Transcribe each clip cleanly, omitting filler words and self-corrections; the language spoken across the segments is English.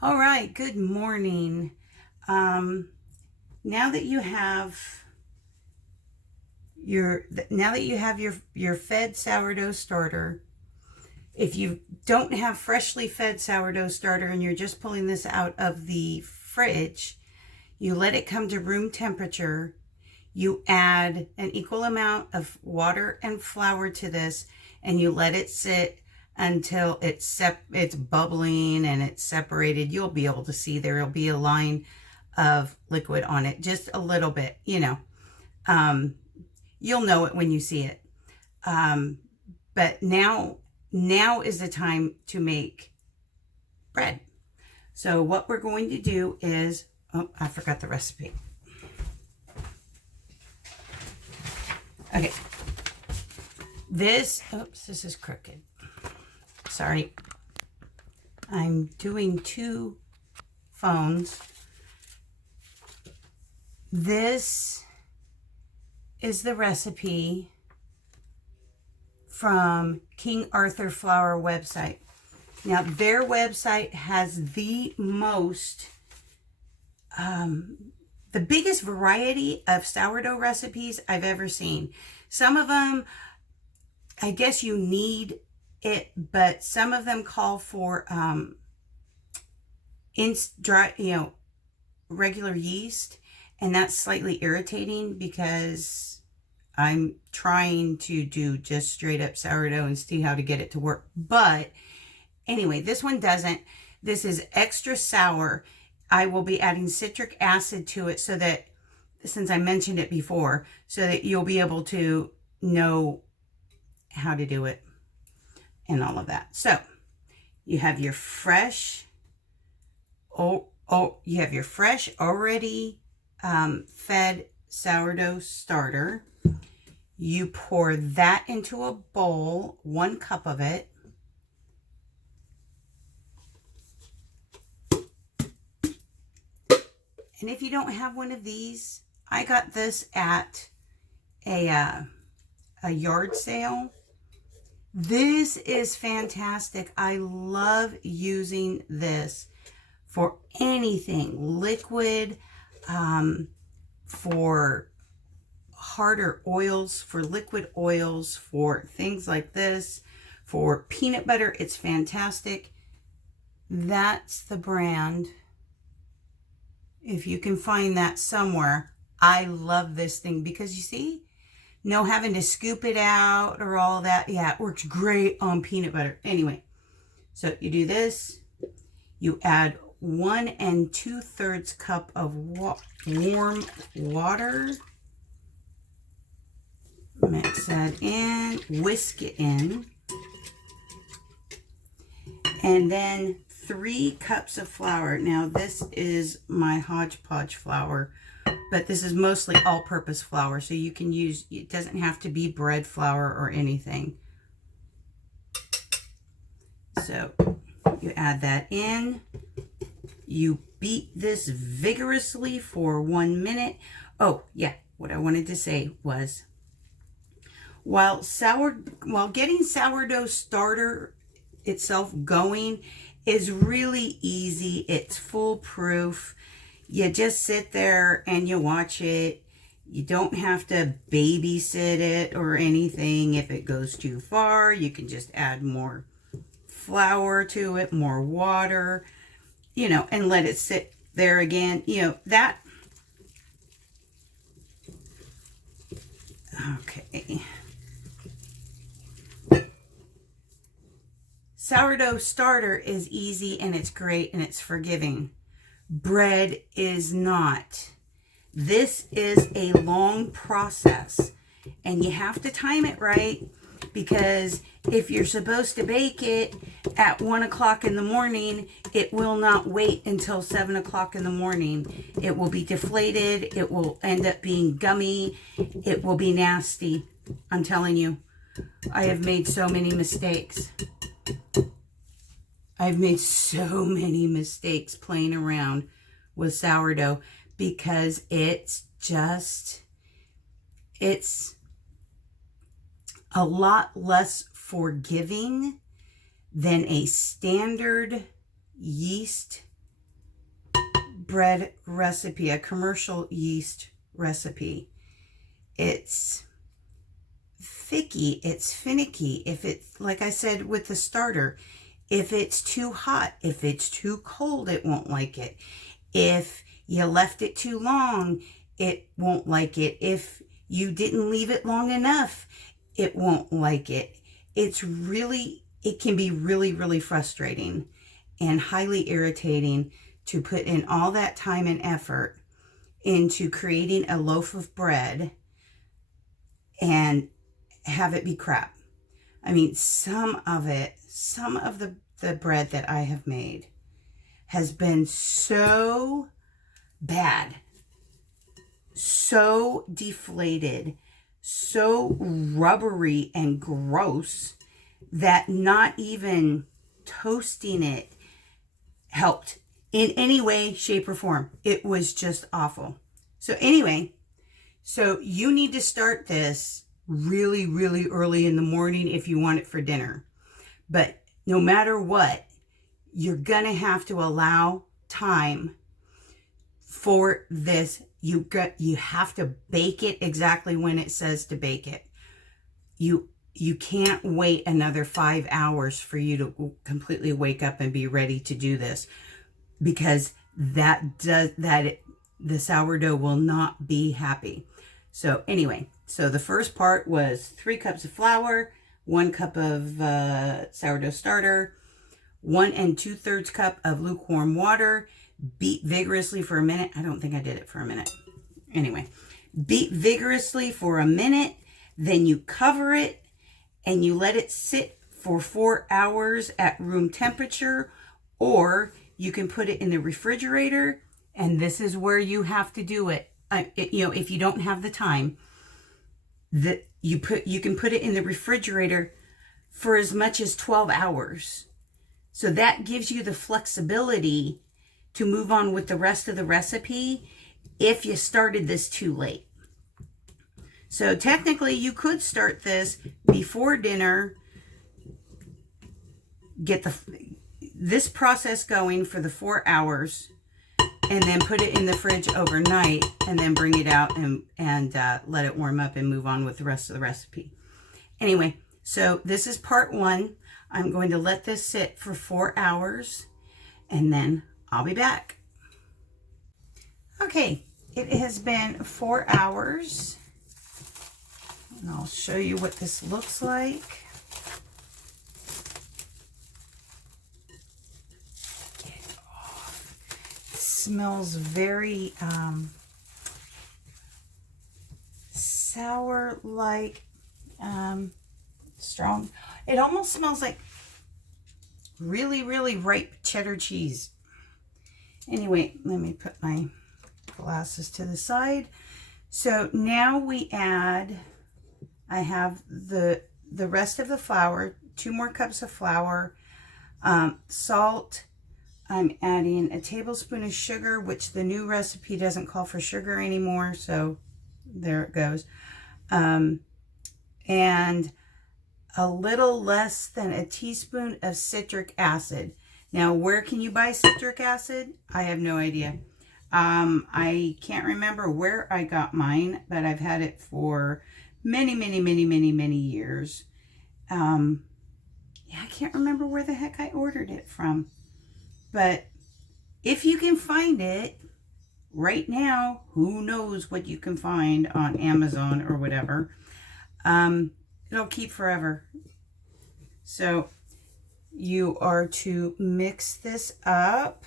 All right, good morning. Now that you have your fed sourdough starter, if you don't have freshly fed sourdough starter and you're just pulling this out of the fridge, you let it come to room temperature. You add an equal amount of water and flour to this, and you let it sit until it's bubbling and it's separated. You'll be able to see there'll be a line of liquid on it, just a little bit, you'll know it when you see it. But now is the time to make bread. So what we're going to do is, oh, I forgot the recipe. Okay. This is crooked. Sorry. I'm doing two phones. This is the recipe from King Arthur Flour website. Now, their website has the most, the biggest variety of sourdough recipes I've ever seen. Some of them, I guess you need it, but some of them call for regular yeast, and that's slightly irritating because I'm trying to do just straight up sourdough and see how to get it to work. But anyway, this one doesn't. This is extra sour. I will be adding citric acid to it so that, since I mentioned it before, so that you'll be able to know how to do it and all of that. So you have your fresh, you have your fresh already fed sourdough starter. You pour that into a bowl, 1 cup of it. And if you don't have one of these, I got this at a yard sale. This is fantastic. I love using this for anything liquid, for harder oils, for liquid oils, for things like this, for peanut butter. It's fantastic. That's the brand. If you can find that somewhere, I love this thing because you see, no having to scoop it out or all that. Yeah, it works great on peanut butter. Anyway, so you do this. You add 1 2/3 cup of warm water. Mix that in, whisk it in. And then 3 cups of flour. Now this is my hodgepodge flour, but this is mostly all-purpose flour, so you can use, it doesn't have to be bread flour or anything. So you add that in. You beat this vigorously for 1 minute. Oh yeah, what I wanted to say was, while getting sourdough starter itself going is really easy. It's foolproof. You just sit there and you watch it. You don't have to babysit it or anything. If it goes too far, you can just add more flour to it, more water, and let it sit there again. That. Okay. Sourdough starter is easy and it's great and it's forgiving. Bread is not. This is a long process and you have to time it right, because if you're supposed to bake it at 1 o'clock in the morning, it will not wait until 7 o'clock in the morning. It will be deflated. It will end up being gummy. It will be nasty. I'm telling you, I have made so many mistakes. I've made so many mistakes playing around with sourdough because it's a lot less forgiving than a standard yeast bread recipe, a commercial yeast recipe. It's thicky, it's finicky. If it's, like I said with the starter, if it's too hot, if it's too cold, it won't like it. If you left it too long, it won't like it. If you didn't leave it long enough, it won't like it. It can be really, really frustrating and highly irritating to put in all that time and effort into creating a loaf of bread and have it be crap. I mean, some of the bread that I have made has been so bad, so deflated, so rubbery and gross that not even toasting it helped in any way, shape, or form. It was just awful. So anyway, so you need to start this really, really early in the morning if you want it for dinner. But no matter what, you're going to have to allow time for this. You have to bake it exactly when it says to bake it. You can't wait another 5 hours for you to completely wake up and be ready to do this, because the sourdough will not be happy. So anyway, so the first part was 3 cups of flour, 1 cup of sourdough starter, 1 2/3 cup of lukewarm water. Beat vigorously for a minute. I don't think I did it for a minute. Anyway, beat vigorously for a minute. Then you cover it and you let it sit for 4 hours at room temperature, or you can put it in the refrigerator. And this is where you have to do it. If you don't have the time, you can put it in the refrigerator for as much as 12 hours. So that gives you the flexibility to move on with the rest of the recipe if you started this too late. So technically you could start this before dinner, get this process going for the 4 hours, and then put it in the fridge overnight, and then bring it out and let it warm up and move on with the rest of the recipe. Anyway, so this is part 1. I'm going to let this sit for 4 hours, and then I'll be back. Okay, it has been 4 hours, and I'll show you what this looks like. Smells very sour, like strong. It almost smells like really, really ripe cheddar cheese. Anyway, let me put my glasses to the side. So now we add, I have the rest of the flour, 2 more cups of flour, salt. I'm adding a tablespoon of sugar, which the new recipe doesn't call for sugar anymore, so there it goes. And a little less than a teaspoon of citric acid. Now, where can you buy citric acid? I have no idea. I can't remember where I got mine, but I've had it for many, many, many, many, many years. Yeah, I can't remember where the heck I ordered it from. But if you can find it right now, who knows what you can find on Amazon or whatever. It'll keep forever. So you are to mix this up.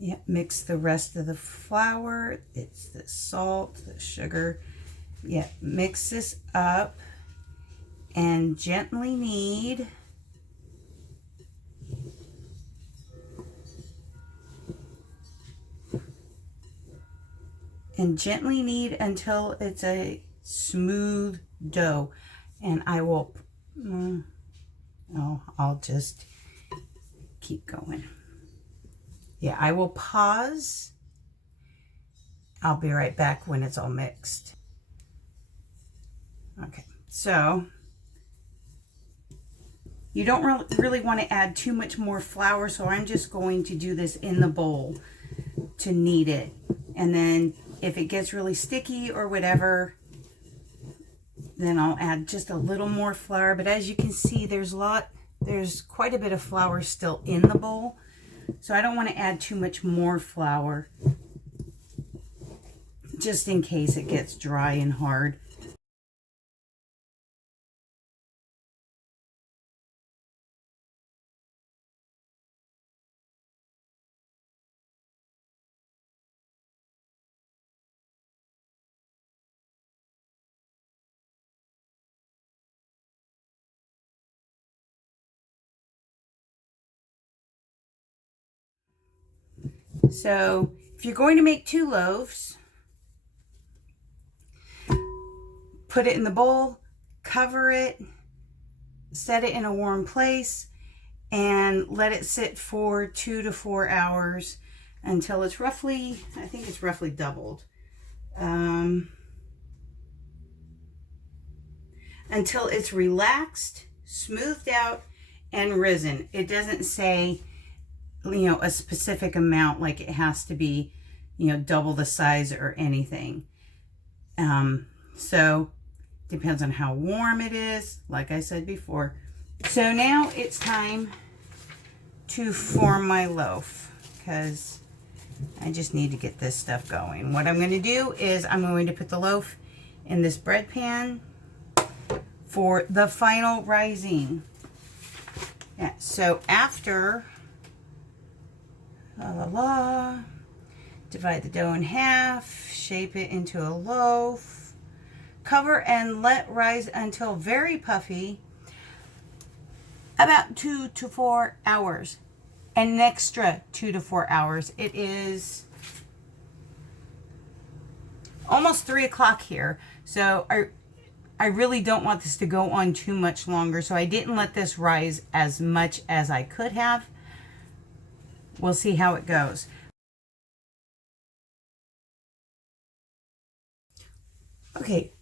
Yeah, mix the rest of the flour. It's the salt, the sugar. Yeah, mix this up and gently knead. And gently knead until it's a smooth dough. And I will, I'll just keep going. Yeah, I will pause. I'll be right back when it's all mixed. Okay, so you don't really want to add too much more flour, so I'm just going to do this in the bowl to knead it. And then if it gets really sticky or whatever, then I'll add just a little more flour. But as you can see, there's quite a bit of flour still in the bowl. So I don't want to add too much more flour, just in case it gets dry and hard. So if you're going to make 2 loaves, put it in the bowl, cover it, set it in a warm place, and let it sit for 2 to 4 hours until it's roughly, I think it's roughly doubled. Until it's relaxed, smoothed out, and risen. It doesn't say, a specific amount, like it has to be, double the size or anything. So depends on how warm it is, like I said before. So now it's time to form my loaf, because I just need to get this stuff going. What I'm going to do is I'm going to put the loaf in this bread pan for the final rising. Yeah, so after divide the dough in half, shape it into a loaf, cover and let rise until very puffy, about 2 to 4 hours, an extra 2 to 4 hours. It is almost 3 o'clock here, so I really don't want this to go on too much longer, so I didn't let this rise as much as I could have. We'll see how it goes. Okay.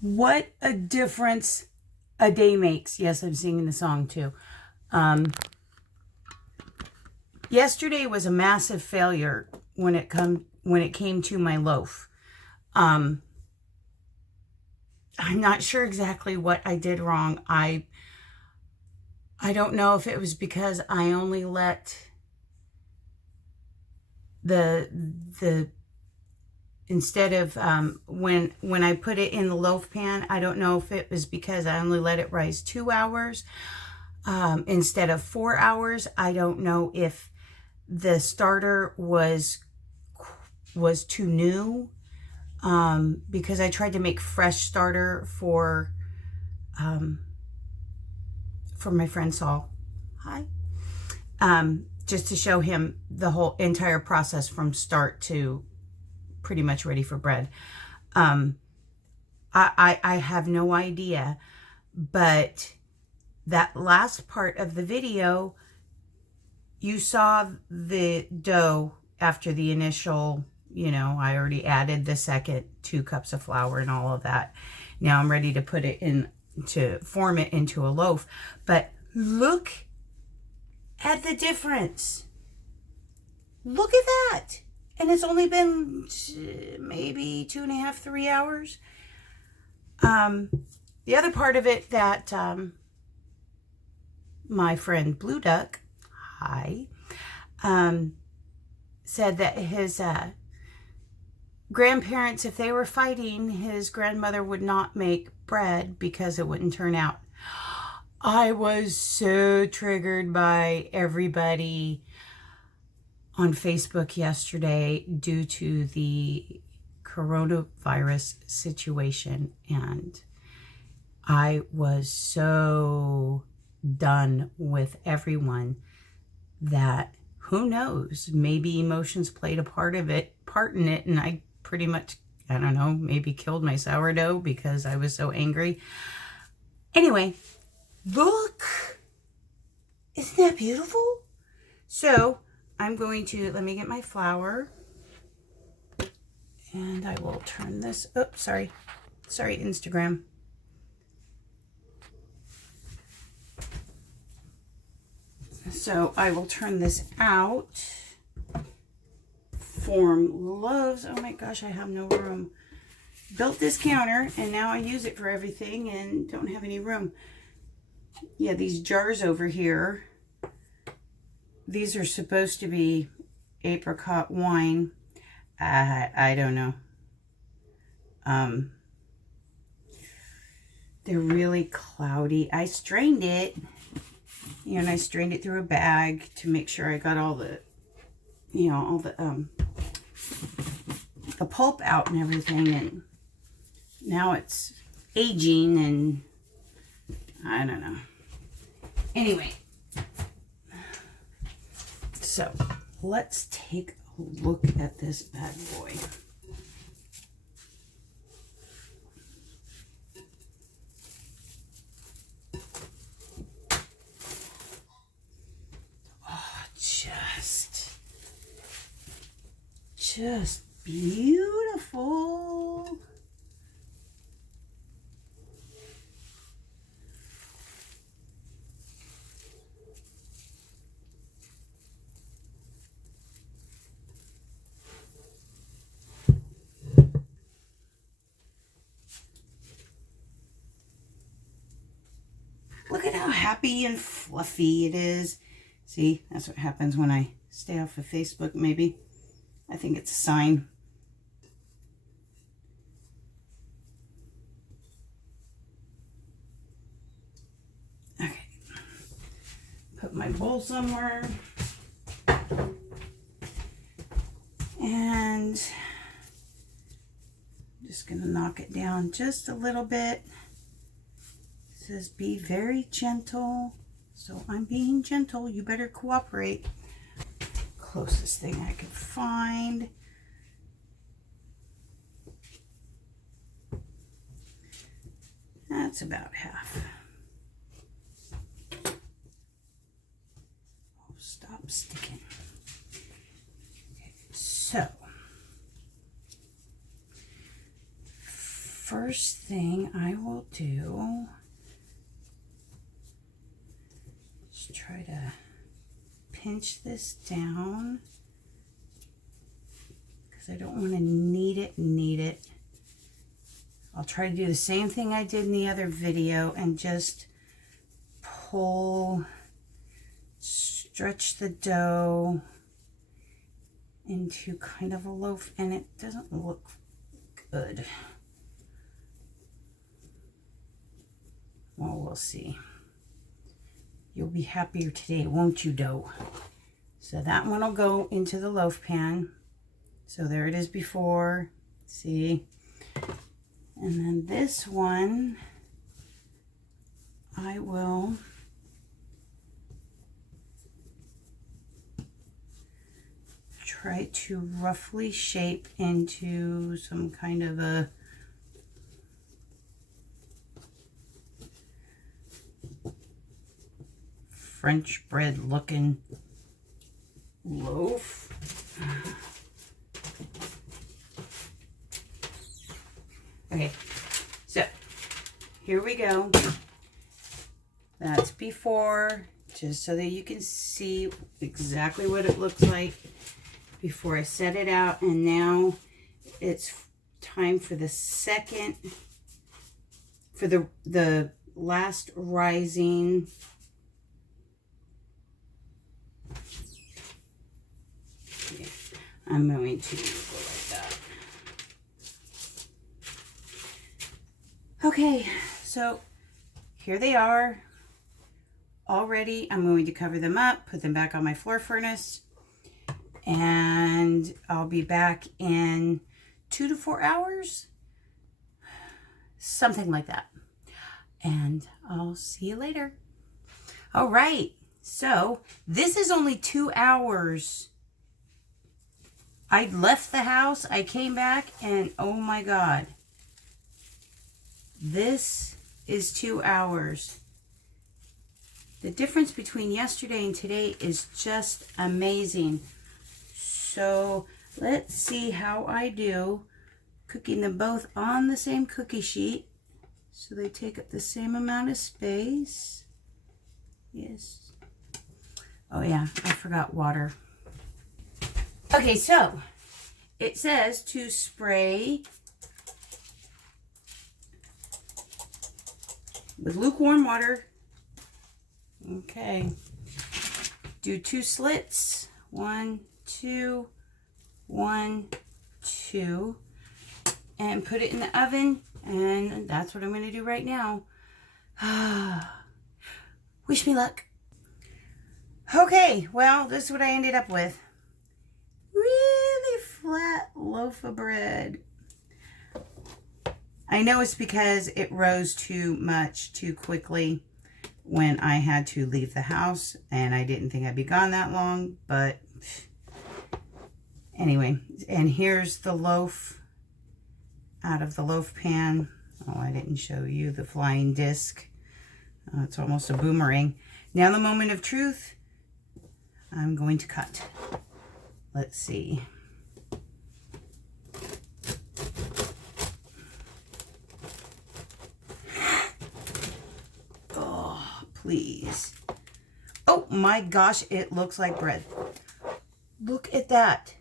What a difference a day makes. Yes, I'm singing the song too. Yesterday was a massive failure when it came to my loaf. I'm not sure exactly what I did wrong. I don't know if it was because I only let instead of when I put it in the loaf pan, I don't know if it was because I only let it rise 2 hours instead of 4 hours. I don't know if the starter was too new, because I tried to make fresh starter for my friend Saul. Hi. Just to show him the whole entire process from start to pretty much ready for bread. I have no idea, but that last part of the video, you saw the dough after the initial, I already added the second 2 cups of flour and all of that. Now I'm ready to put it in, to form it into a loaf. But look at the difference. Look at that. And it's only been maybe 2.5, 3 hours. The other part of it that my friend Blue Duck, hi, said that his grandparents, if they were fighting, his grandmother would not make bread because it wouldn't turn out. I was so triggered by everybody on Facebook yesterday due to the coronavirus situation, and I was so done with everyone that, who knows, maybe emotions played a part in it, and I pretty much, I don't know, maybe killed my sourdough because I was so angry. Anyway, look, isn't that beautiful? So I'm going to, let me get my flour, And I will turn this, oh, sorry, Instagram. So I will turn this out, form loaves. Oh my gosh, I have no room. Built this counter and now I use it for everything and don't have any room. Yeah, these jars over here, these are supposed to be apricot wine. I don't know. They're really cloudy. I strained it, and I strained it through a bag to make sure I got all the, all the pulp out and everything, and now it's aging and I don't know. Anyway, so let's take a look at this bad boy. Oh, just beautiful. Look at how happy and fluffy it is. See, that's what happens when I stay off of Facebook, maybe. I think it's a sign. Okay. Put my bowl somewhere. And I'm just going to knock it down just a little bit. It says be very gentle. So I'm being gentle. You better cooperate. Closest thing I could find. That's about half. Oh, stop sticking. Okay, so first thing I will do is try to pinch this down because I don't want to knead it. I'll try to do the same thing I did in the other video and just pull, stretch the dough into kind of a loaf, and it doesn't look good. Well, we'll see. You'll be happier today, won't you, dough? So that one will go into the loaf pan. So there it is before. See? And then this one, I will try to roughly shape into some kind of a French bread looking loaf. Okay, so here we go. That's before, just so that you can see exactly what it looks like before I set it out. And now it's time for the second, for the last rising. Okay, I'm going to go like that. Okay, so here they are all ready. I'm going to cover them up, put them back on my floor furnace, and I'll be back in 2 to 4 hours, something like that. And I'll see you later. All right, so this is only 2 hours. I left the house, I came back, and oh my God. This is 2 hours. The difference between yesterday and today is just amazing. So let's see how I do cooking them both on the same cookie sheet so they take up the same amount of space. Yes. Oh yeah, I forgot water. Okay, so it says to spray with lukewarm water. Okay. Do 2 slits. 1, 2, 1, 2. And put it in the oven. And that's what I'm going to do right now. Wish me luck. Okay, well, this is what I ended up with. Really flat loaf of bread. I know it's because it rose too much too quickly when I had to leave the house, and I didn't think I'd be gone that long, but anyway. And here's the loaf out of the loaf pan. Oh, I didn't show you the flying disc. It's almost a boomerang. Now the moment of truth. I'm going to cut. Let's see. Oh, please. Oh my gosh, it looks like bread. Look at that.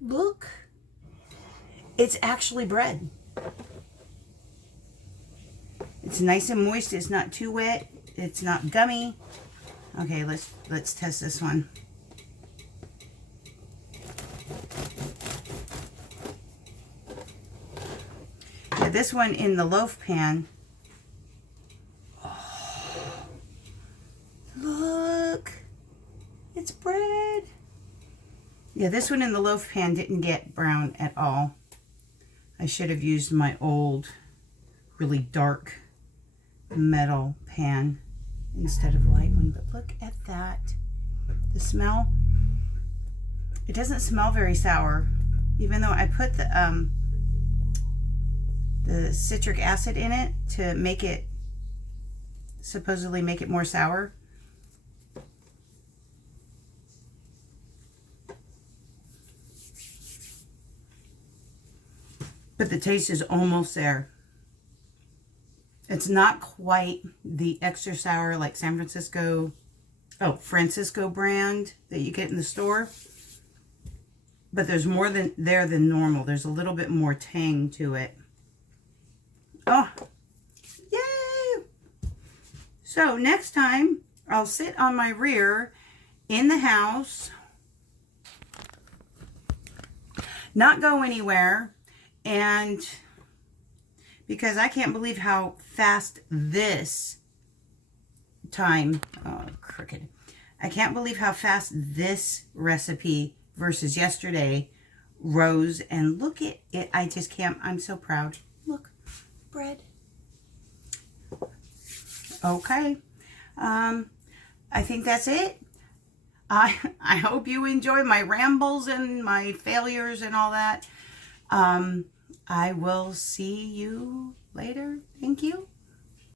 Look. It's actually bread. It's nice and moist. It's not too wet. It's not gummy. Okay, let's test this one. Yeah, this one in the loaf pan. Oh, look, it's bread. Yeah, this one in the loaf pan didn't get brown at all. I should have used my old, really dark metal pan instead of light one, but look at that. The smell, it doesn't smell very sour, even though I put the citric acid in it to make it, supposedly make it more sour. But the taste is almost there. It's not quite the extra sour like Francisco brand that you get in the store. But there's more than normal. There's a little bit more tang to it. Oh, yay! So next time I'll sit on my rear in the house, not go anywhere, and because I can't believe how fast this time, oh, crooked. I can't believe how fast this recipe versus yesterday rose. And look at it. I just can't. I'm so proud. Look, bread. Okay. I think that's it. I hope you enjoy my rambles and my failures and all that. I will see you later. Thank you.